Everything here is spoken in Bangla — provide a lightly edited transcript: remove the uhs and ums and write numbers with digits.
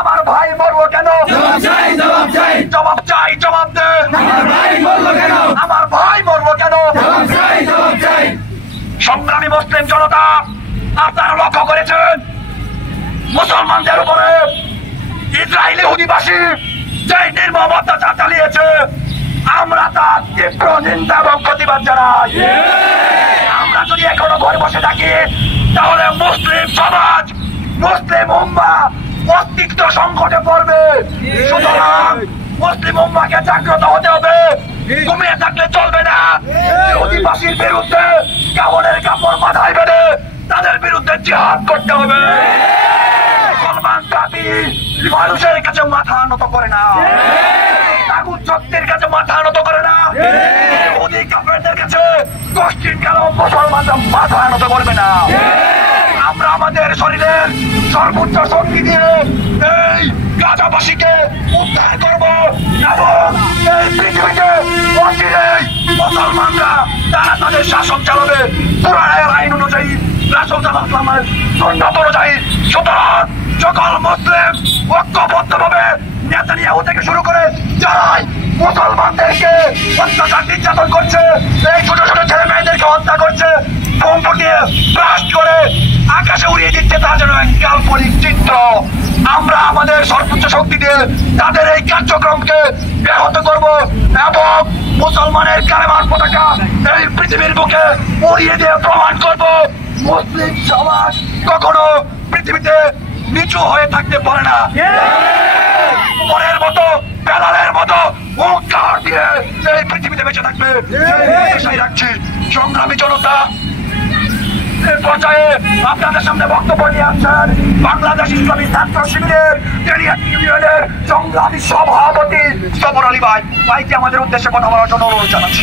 আমার ভাই মরবো কেন? জবাব চাই, জবাব দে। আমার ভাই মরবো কেন? সংগ্রামী মুসলিম জনতা, আপনারা লক্ষ্য করেছেন মুসলমানদের উপরে ইসরায়েলি হুদিবাসী যে নির্মম অত্যাচার চালিয়েছে, আমরা তার তীব্র নিন্দা এবং প্রতিবাদ জানাই। আমরা যদি এখনো ঘরে বসে থাকি তাহলে মুসলিম সমাজ, মুসলিম উম্মাহ অস্তিত্ব সংকটে পড়বে। সুতরাং মুসলিম উম্মাহকে জাগ্রত হতে হবে, ঘুমিয়ে থাকলে চলবে না। অধিবাসীর বিরুদ্ধে কাপড়ের কাপড় মাথায় বেঁধে তাদের বিরুদ্ধে জিহাদ করতে হবে। মুসলমান জাতি মানুষের কাছে মাথা নত করে না, তাগুত শক্তির কাছে মাথা নত করে না, ইহুদি কাফেরদের কাছে গোষ্ঠীর কালো মুসলমানরা মাথা নত করবে না। আমরা আমাদের শরীরের সর্বোচ্চ শক্তি দিয়ে এই গাজাবাসীকে উদ্ধার করব এবং এই পৃথিবীতে অচিরেই মুসলমানরা তারা তাদের শাসন চালাবে কুরআনের আইন অনুযায়ী, রাসূল সাল্লাল্লাহু আলাইহি ওয়াসাল্লামের সুন্নাত অনুযায়ী। সুতরাং সকল মুসলিম ঐক্যবদ্ধভাবে নেতানিয়াহু থেকে শুরু করে যারাই মুসলমানদেরকে অত্যাচার নির্যাতন করছে, এই ছোট ছোট ছেলে মেয়েদেরকে হত্যা করছে, বোম ফুটিয়ে ব্লাস্ট করে আকাশে উড়িয়ে দিচ্ছে, তার জন্য এক কাল্পনিক চিত্র। আমরা আমাদের সর্বোচ্চ শক্তি দিয়ে তাদের এই কার্যক্রমকে ব্যাহত করব এবং মুসলমানের কালেমার পতাকা এই পৃথিবীর বুকে উড়িয়ে দিয়ে প্রমাণ করব মুসলিম সমাজ কখনো পৃথিবীতে নিচু হয়ে থাকতে পারে না। মনের মতো, বেলালের মতো হুঙ্কার দিয়ে এই পৃথিবীতে বেঁচে থাকবে সেই রাখছি। সংগ্রামী জনতা, পর্যায়ে আপনাদের সামনে বক্তব্য নিয়ে আসছেন বাংলাদেশ ইসলামী ছাত্র শিবিরের ইউনিয়নের সংগ্রামী সভাপতি সবর আলী ভাই। ভাইকে আমাদের উদ্দেশ্যে কথা বলার জন্য অনুরোধ জানাচ্ছি।